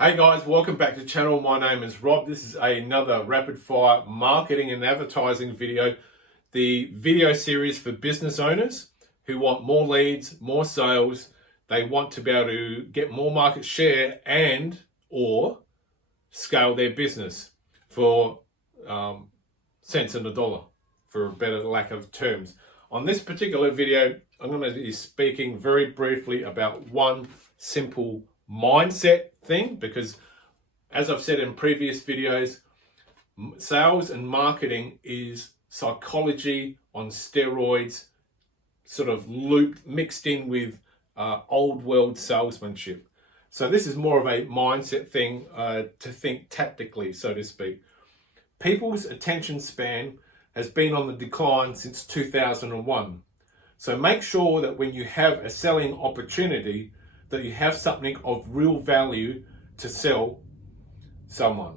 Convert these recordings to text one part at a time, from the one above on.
Hey guys, welcome back to the channel. My name is Rob. This is another rapid fire marketing and advertising video. The video series for business owners who want more leads, more sales. They want to be able to get more market share and or scale their business for cents in the dollar, for a better lack of terms. On this particular video, I'm going to be speaking very briefly about one simple mindset thing, because as I've said in previous videos, sales and marketing is psychology on steroids, sort of mixed in with old world salesmanship. So this is more of a mindset thing, to think tactically, so to speak. People's attention span has been on the decline since 2001. So make sure that when you have a selling opportunity, that you have something of real value to sell someone.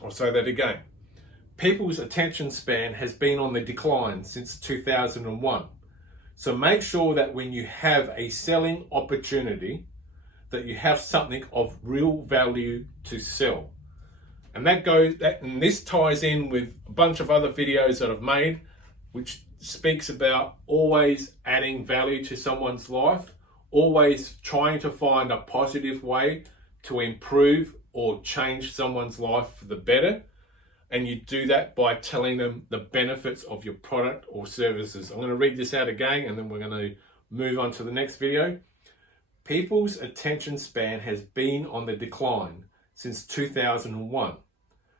I'll say that again. People's attention span has been on the decline since 2001. So make sure that when you have a selling opportunity, that you have something of real value to sell. And and this ties in with a bunch of other videos that I've made, which speaks about always adding value to someone's life, always trying to find a positive way to improve or change someone's life for the better. And you do that by telling them the benefits of your product or services. I'm going to read this out again and then we're going to move on to the next video. People's attention span has been on the decline since 2001.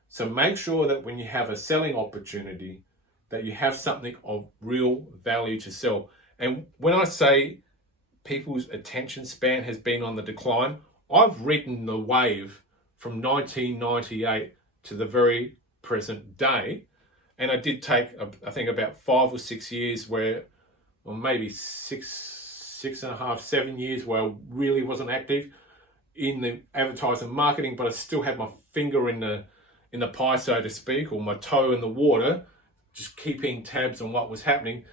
So make sure that when you have a selling opportunity, that you have something of real value to sell. And when I say people's attention span has been on the decline, I've ridden the wave from 1998 to the very present day. And I did take, I think, about 5 or 6 years where, or maybe six and a half, 7 years where I really wasn't active in the advertising marketing, but I still had my finger in the pie, so to speak, or my toe in the water, just keeping tabs on what was happening.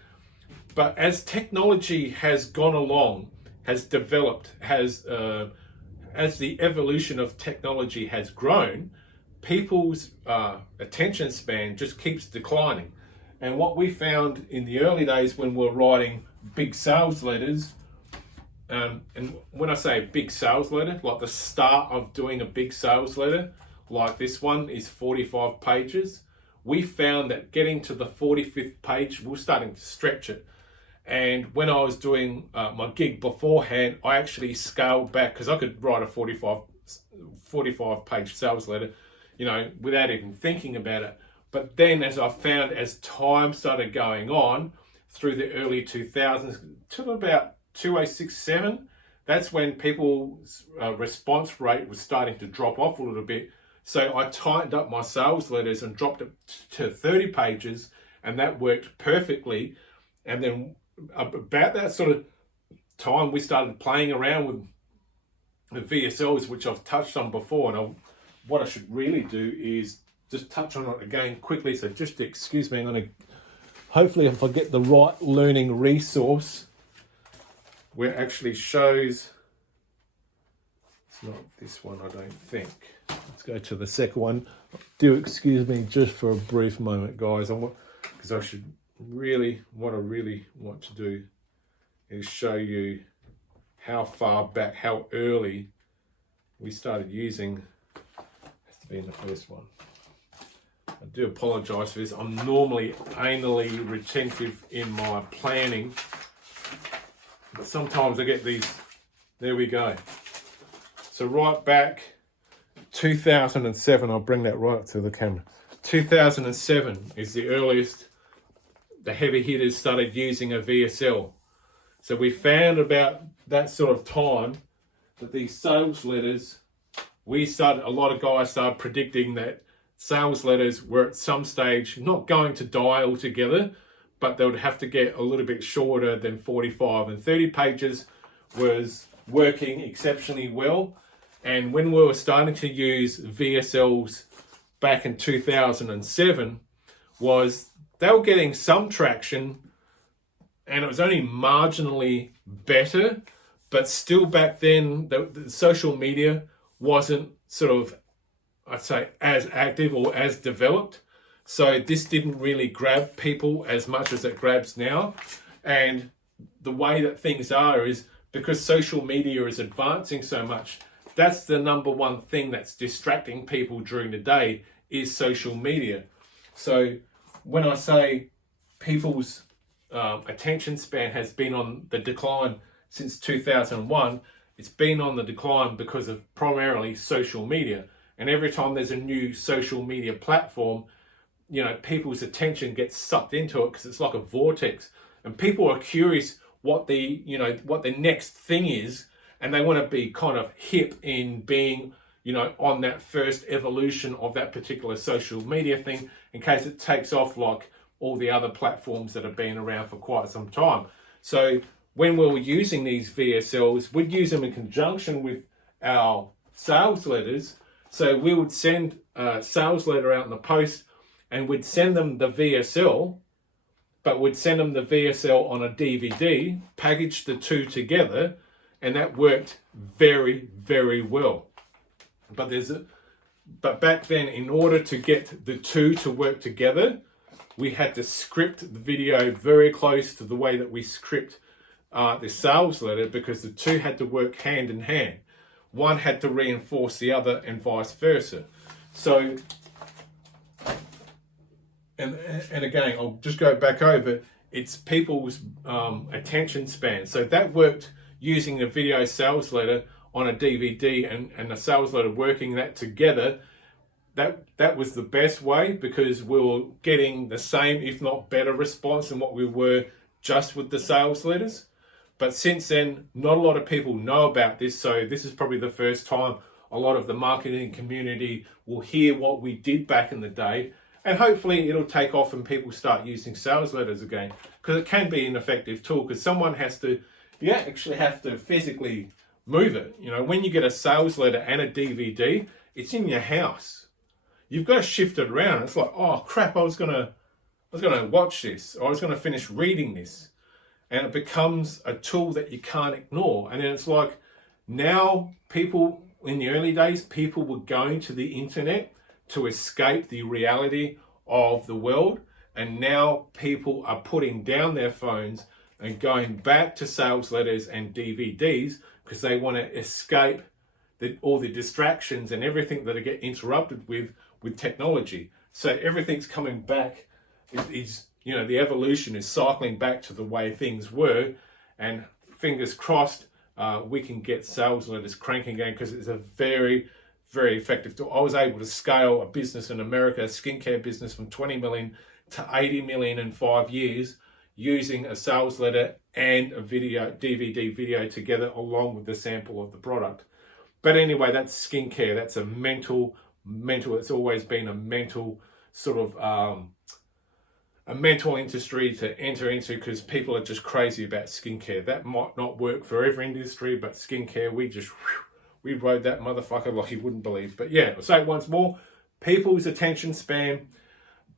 But as technology has gone along, has developed, as the evolution of technology has grown, people's attention span just keeps declining. And what we found in the early days when we're writing big sales letters, and when I say big sales letter, like the start of doing a big sales letter, like this one is 45 pages, we found that getting to the 45th page, we're starting to stretch it. And when I was doing my gig beforehand, I actually scaled back, because I could write a 45 page sales letter, without even thinking about it. But then as I found, as time started going on through the early 2000s to about 2006-07, that's when people's response rate was starting to drop off a little bit. So I tightened up my sales letters and dropped it to 30 pages, and that worked perfectly. And then about that sort of time, we started playing around with the VSLs, which I've touched on before. And what I should really do is just touch on it again quickly. So just excuse me, I'm going to, hopefully if I get the right learning resource, where it actually shows, it's not this one, I don't think. Let's go to the second one. Do excuse me just for a brief moment, guys, because I should really, what I really want to do is show you how far back, how early we started using. Has to be in the first one. I do apologize for this. I'm normally anally retentive in my planning, but sometimes I get these. There we go. So right back 2007, I'll bring that right up to the camera. 2007 is the earliest the heavy hitters started using a VSL. So we found about that sort of time that these sales letters, a lot of guys started predicting that sales letters were at some stage not going to die altogether, but they would have to get a little bit shorter than 45, and 30 pages was working exceptionally well. And when we were starting to use VSLs back in 2007, they were getting some traction, and it was only marginally better, but still back then the social media wasn't sort of, I'd say, as active or as developed. So this didn't really grab people as much as it grabs now. And the way that things are is because social media is advancing so much, that's the number one thing that's distracting people during the day is social media. So when I say people's attention span has been on the decline since 2001, it's been on the decline because of primarily social media. And every time there's a new social media platform, you know, people's attention gets sucked into it because it's like a vortex. And people are curious what the next thing is, and they want to be kind of hip in being, you know, on that first evolution of that particular social media thing in case it takes off like all the other platforms that have been around for quite some time. So when we were using these VSLs, we'd use them in conjunction with our sales letters. So we would send a sales letter out in the post and we'd send them the VSL, but we'd send them the VSL on a DVD, package the two together, and that worked very, very well. But back then, in order to get the two to work together, we had to script the video very close to the way that we script the sales letter, because the two had to work hand in hand. One had to reinforce the other and vice versa. So, and again, I'll just go back over, it's people's attention span. So that worked using a video sales letter on a DVD and a sales letter, working that together. That was the best way, because we were getting the same, if not better, response than what we were just with the sales letters. But since then, not a lot of people know about this. So this is probably the first time a lot of the marketing community will hear what we did back in the day. And hopefully it'll take off and people start using sales letters again, because it can be an effective tool, because you actually have to physically move it. You know, when you get a sales letter and a DVD, it's in your house. You've got to shift it around. It's like, oh crap, I was gonna watch this, or I was gonna finish reading this. And it becomes a tool that you can't ignore. And then it's like, now people, in the early days, people were going to the internet to escape the reality of the world. And now people are putting down their phones and going back to sales letters and DVDs because they want to escape all the distractions and everything that they get interrupted with technology. So everything's coming back. The evolution is cycling back to the way things were, and fingers crossed we can get sales letters cranking again, because it's a very, very effective tool. I was able to scale a business in America, a skincare business, from 20 million to 80 million in 5 years using a sales letter and a DVD video together along with the sample of the product. But anyway, that's skincare. That's a mental, it's always been a mental sort of, a mental industry to enter into, because people are just crazy about skincare. That might not work for every industry, but skincare, we rode that motherfucker like you wouldn't believe. But yeah, I'll say it once more, people's attention span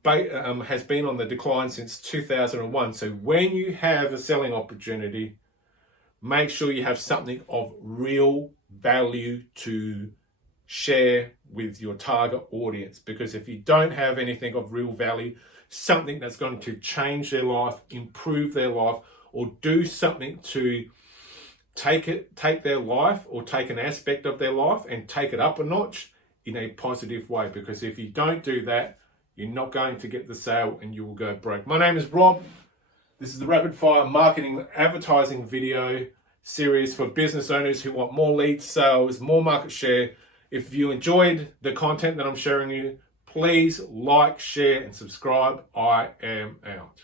has been on the decline since 2001. So when you have a selling opportunity, make sure you have something of real value to share with your target audience, because if you don't have anything of real value, something that's going to change their life, improve their life, or do something to take their life or take an aspect of their life and take it up a notch in a positive way. Because if you don't do that, you're not going to get the sale and you will go broke. My name is Rob. This is the Rapid Fire Marketing Advertising video series for business owners who want more leads, sales, more market share. If you enjoyed the content that I'm sharing you, please like, share, and subscribe. I am out.